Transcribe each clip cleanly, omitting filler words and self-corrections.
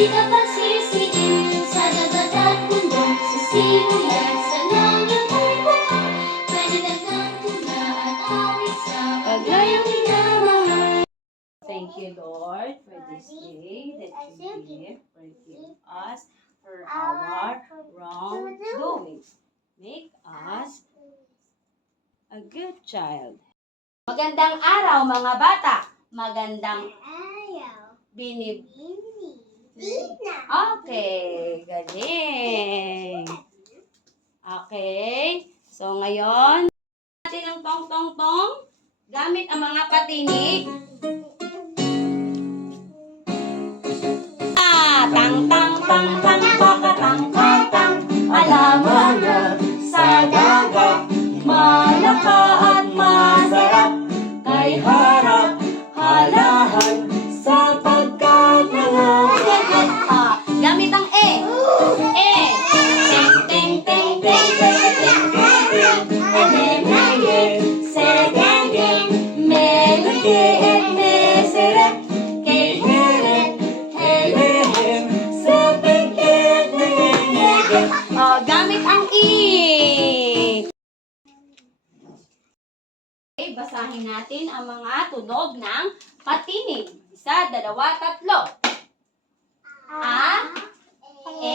Sikap at sisiin sa dagat at bundok, sa simulan, sa langit ay buka. Panitagdan tula at awit sa paglayang minamahal. Thank you, Lord, for this day that you give, forgive us for our wrongdoings. Make us a good child. Magandang araw, mga bata. Magandang binib... Okay, galing. Okay, so ngayon, natin ang tong-tong-tong gamit ang mga patinik. Tang tang tang tang pakatang katang, alaman na sa dagat, malaka at masarap, kay harap halahan sapagkat nangangagat. Gamit ang E. E. Teng teng teng teng teng teng teng teng teng segengeng meleke et meseret kay heret helehem sapagkat nangangagat. Gamit ang I. Okay, basahin natin ang mga tunog ng patinig. 1, 2, 3. A, E,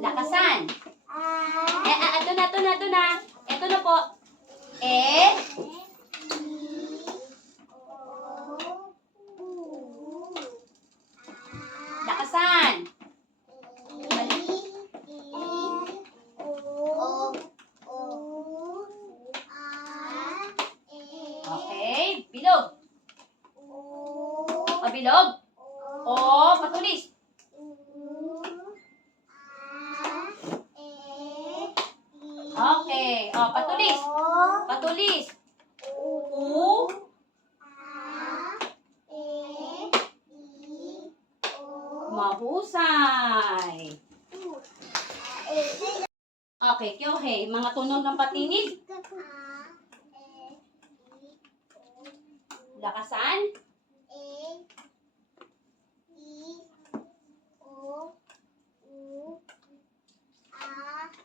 lakasan. Ito na. Ito na po. E, lakasan. Okay, bilog. Bilog. O, patulis. Okay, patulis. Patulis. U. Mahusay. Okay, kyohe. Mga tunog ng patinig. Lakasan.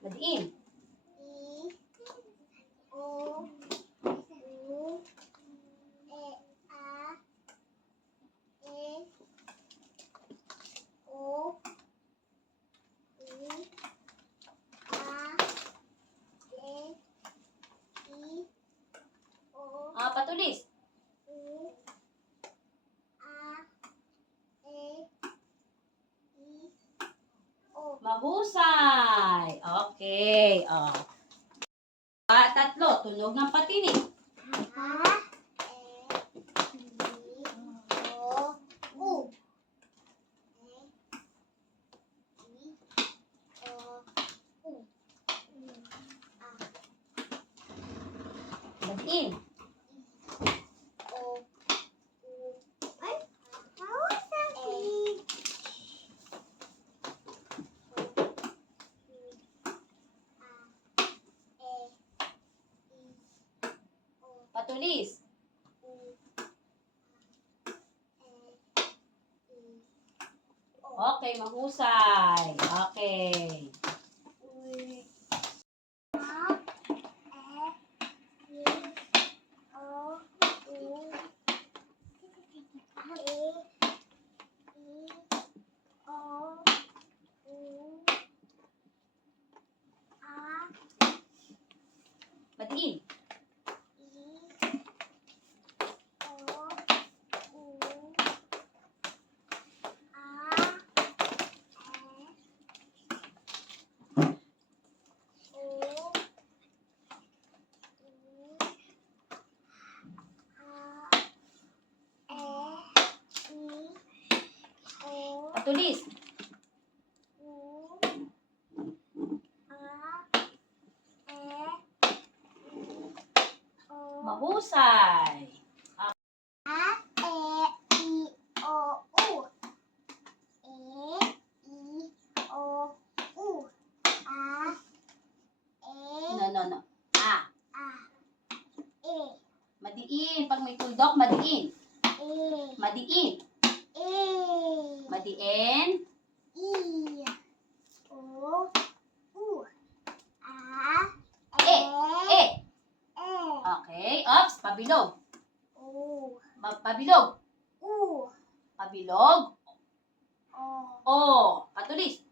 Madiin. Patulis. Mahusay. Okay. Tatlo, tunog ng patinig. Madiin. Patulis. Okay, mahusay. Okay. Madiin. Patulis. Mahusay. No. Madiin. Pag may tuldok, madiin. Madiin. Madiin. E. E. Okay. Ops. Pabilog. Pabilog. Pabilog. O. Patulis.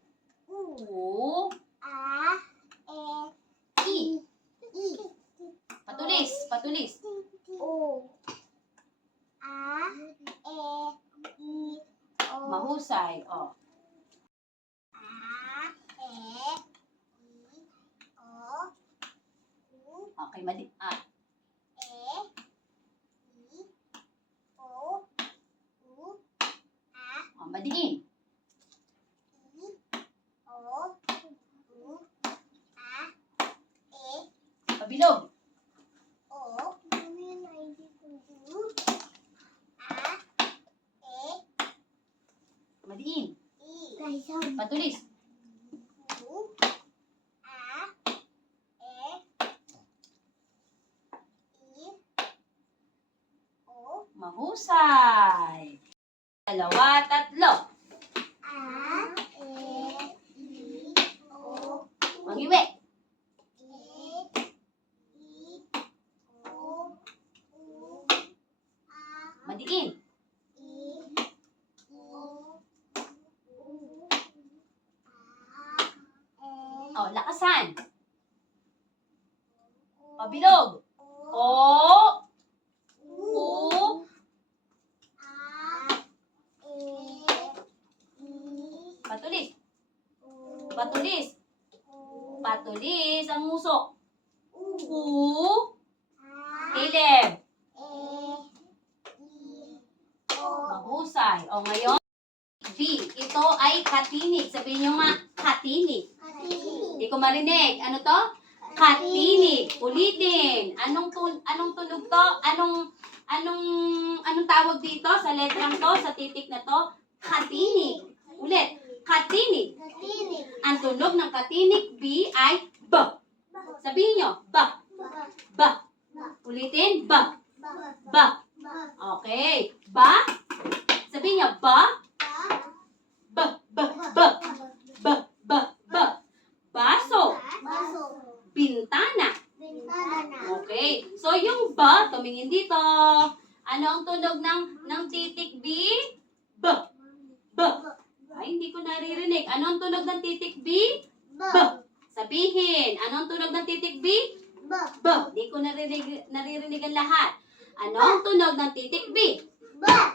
U. I. Patulis. Patulis. Mahusay. O. Okay. O, madiin. Pabilog. Madiin. Patulis. Mahusay. Dalawa, tatlo. Mag-iwi. Madiin. O, lakasan. Pabilog. O. U. Patulis. Patulis. Patulis ang musok. U. Ilem. Mahusay. O, ngayon, B. Ito ay katinig. Sabihin nyo nga, katinig. Hindi ko marinig. Ano to? Katinig. Ulitin. Anong tunog to? Anong tawag dito sa letrang to? Sa titik na to? Katinig. Ulit. Katinig. Ang tunog ng katinig B ay B. Sabihin nyo, B. B. Ulitin, B. B. Okay. Ba. Sabihin nyo, ba. B. B. B. B. B. B. Baso. Bintana. Okay. So, yung ba, tumingin dito. Ano ang tunog ng titik B? B. B. Ay, hindi ko naririnig. Ano ang tunog ng titik B? B. Sabihin. Ano ang tunog ng titik B? B. Hindi ko naririnig ang lahat. Ano ang tunog ng titik B?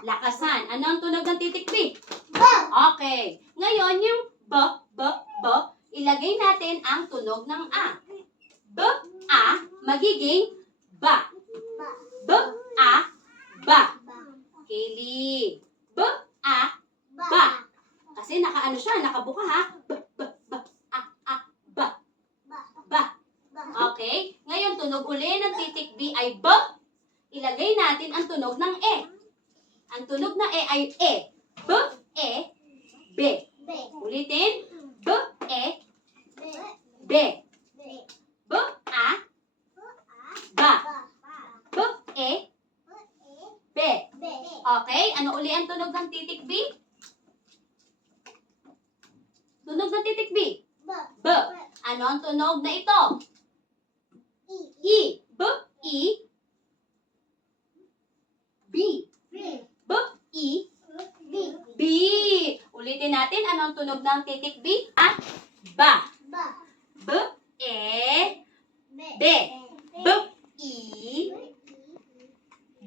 Lakasan. Ano ang tunog ng titik B? Okay. Ngayon, yung B, B, B, ilagay natin ang tunog ng A. B, A, magiging ba. B, A, ba. Kili. B, A, ba. Kasi nakaano siya, nakabuka ha. B, B, B, A, A, ba. Ba. Okay? Ngayon, tunog uli ng titik B ay B. Ilagay natin ang tunog ng E. Ang tunog na E ay E. B, E, B. Ulitin. B, E, B. B, A, ba. B, E, B. Okay? Ano uli ang tunog ng titik B? Tunog ng titik B? B. Ano ang tunog na ito? I. B, I, B. B, I, B. Ulitin natin. Ano ang tunog ng titik B? A, ba. B, E, B. B, I,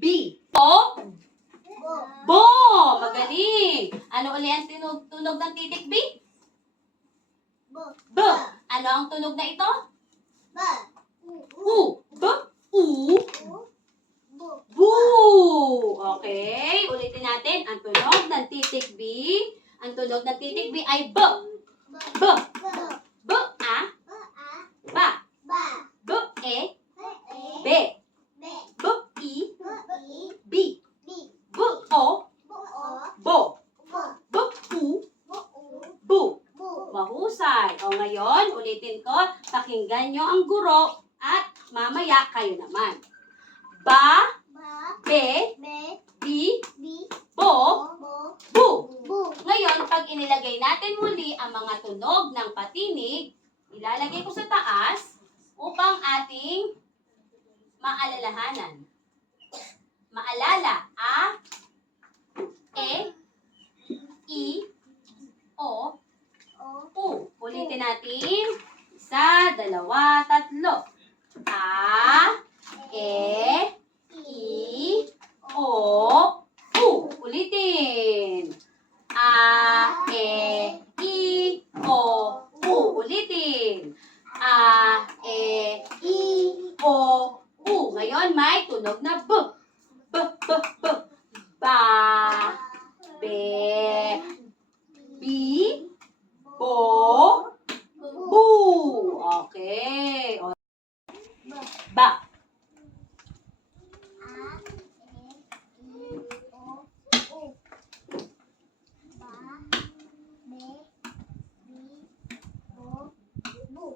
B. O, bo. Magaling. Ano uli ang tunog ng titik B? B. Ano ang tunog na ito? U. B, U, bu. Okay. Ulitin natin. Ang tunog ng titik B. Ang tunog ng titik B ay B. B. B, A, ba. B, E, B. B, I, B. B, O, bo. B, U, bu. Mahusay. O ngayon, ulitin ko. Pakinggan nyo ang guro at mamaya kayo naman. Ba, be, bi, bo, bu. Ilalagay ko sa taas upang ating maalalahanan. Maalala. A, E, I, O, U. Ulitin natin. 1, 2, 3. A, E, I, O, U. Ulitin. A, E, I, O, U. Ulitin. A, E, I, O, U. Ngayon may tunog na B. B, B, B. Ba, be, bi, bo, bu. Okay. O, ba.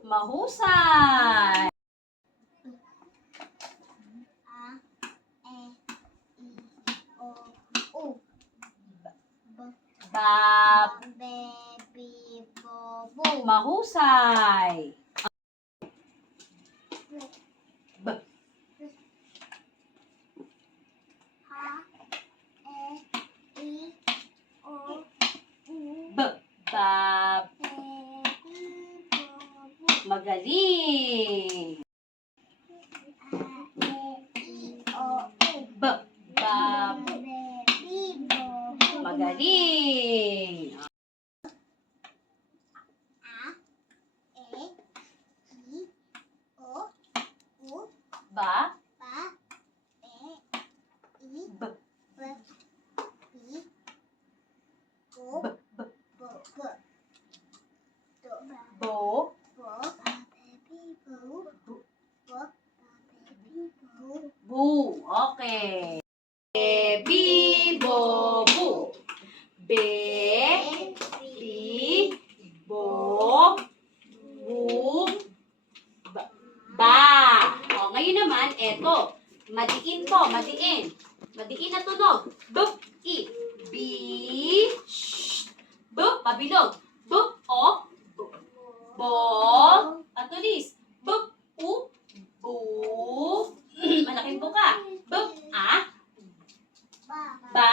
Mahusay. Ba, mahusay. B, b, ba, magaling. B, ba, magaling. Ba, b, b, b, bo, bu. Okay. Be, bi, bo, bu. Be, bi, bo, bu, ba. O, ngayon naman, eto. Madiin to, madiin. Madiin na tunog. B, I. Bi, sh, b, pabilog. B, o, bo, patulis. B, u, bu, malaking buka. B, a, ba.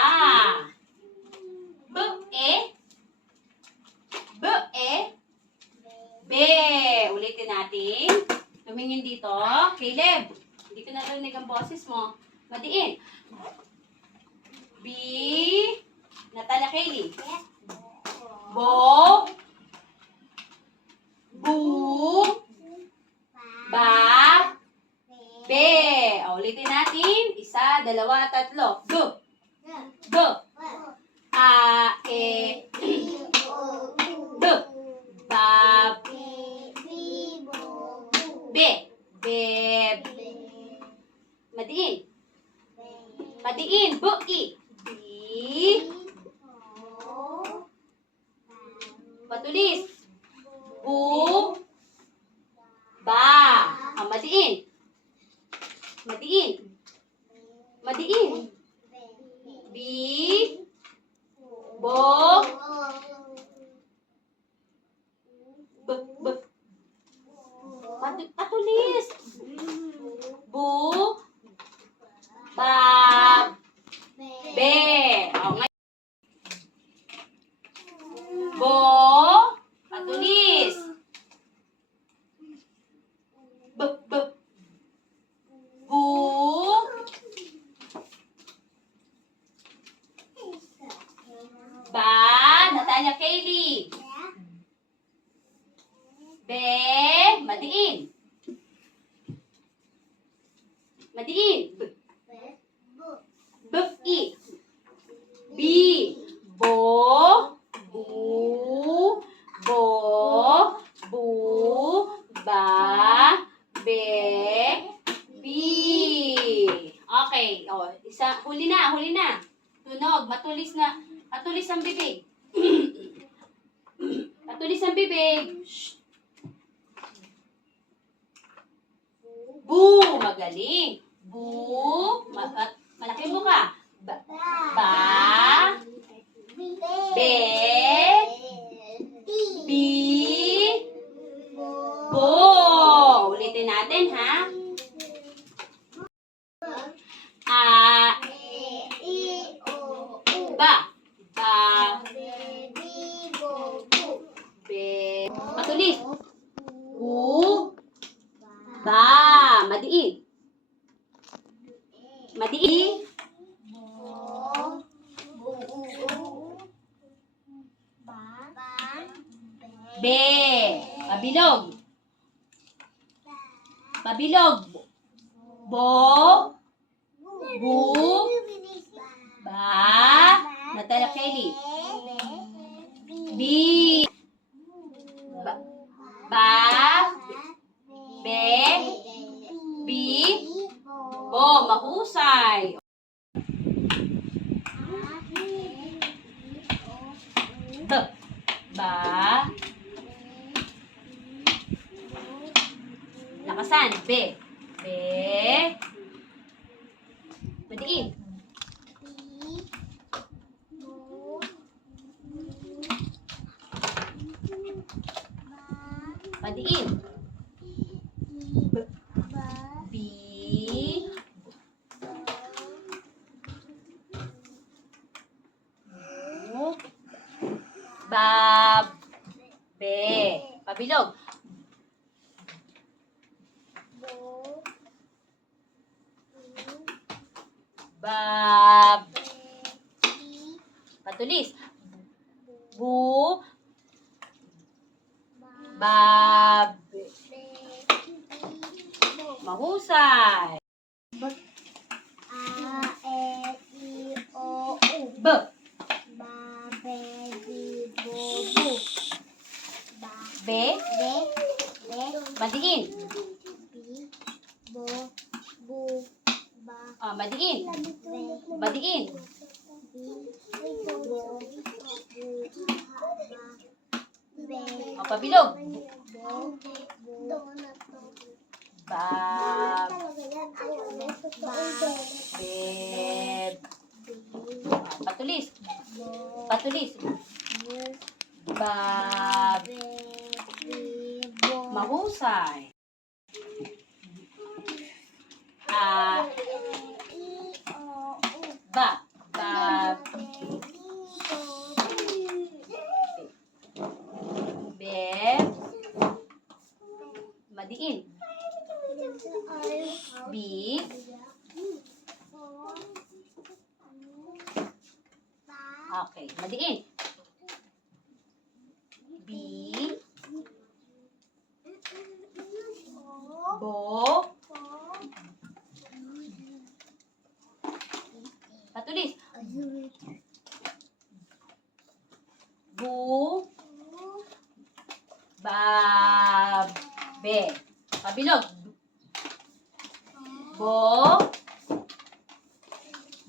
B, e, b, e, be. Ulitin natin. Tumingin dito. Caleb, hindi ko narinig ang boses mo. Madiin. B, Natalia Kaylee. Bo, bu, ba, be. O, ulitin natin. 1, 2, 3. G, G. A, E, B. Ba, be. Be. Madiin. Madiin. B, I. Bi. Patulis. Bu. Ba. Ang madiin. Madiin. Madiin. Bi. Bo. B. B. Patulis. Bu. Ba. Be. O, ngayon. Bo. Patulis. B. B. Bu. Ba. Natalia Kaylee. Be. Madiin. Madiin. B. B. I. Bi. Bo. Bu. Bo. Bu. Ba. Be. Bi. Okay. O, huli na, huli na. Tunog. Matulis na. Matulis ang bibig. Matulis ang bibig. Shh. Bu. Magaling. Bu. Malaki mo ka. Ba. Be. Bi. Be. Pabilog. Pabilog. Bo. Bu. Ba. Natalia Kelly. Bi. Ba. Ba. Be. Bi. Bo. Mahusay. B. Ba. Lakasan. Be. Be. Madiin. Madiin. B. Bi. Bu. Bab. Be. Pabilog. Bab. Patulis. Bu. Bab. Mahusay. B. Be. Madiin. Madiin. Madiin. Pabilog. Bab. Beb. Patulis. Patulis. Bab. Mahusay. Ba. Bab. Beb. Madiin. Bi. Okay, madiin. Bi. Bo. Patulis. Bu. Bab. Be. Pabilog. Bo.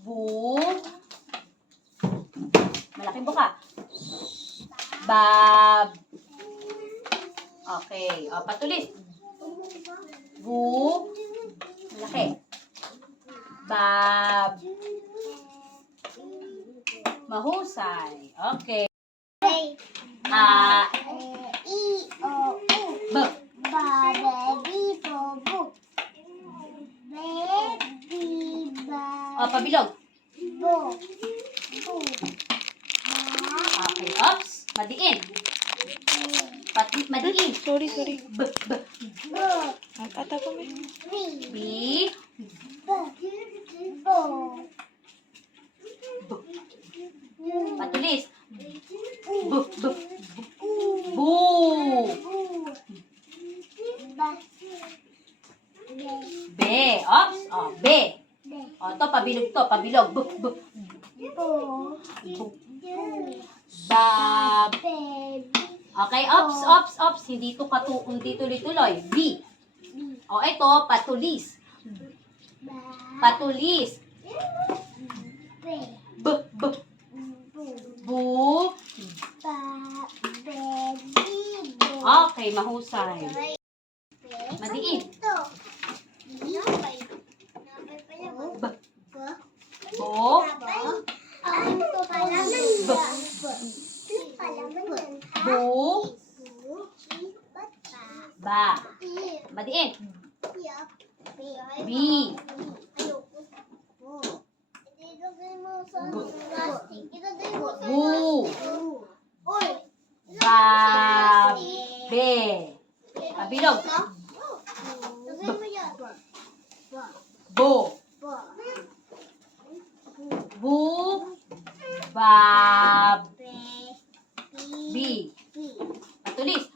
Bu. Malaking buka. Bab. Okay. Patulis. Bu. Malaki. Bab. Mahusay. Okay. B. Pabilog. Okay. Oops. Madiin. Madiin. Sorry. B. Ata ko may. B. Patulis. Bu. Be. Oops. Be. Ito, pabilog to. Pabilog. Bu. Bab. Okay, ops. Hindi tuloy-tuloy. B. Ito, patulis. Patulis. B. Bu. Okay, mahusay. Madiin. B. Bo. Bu. Ba. Madiin. B. Bu. Ba. Be. Pabilog. Bo. Bu. Bab. Bi. Patulis.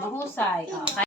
mahusay. Oh,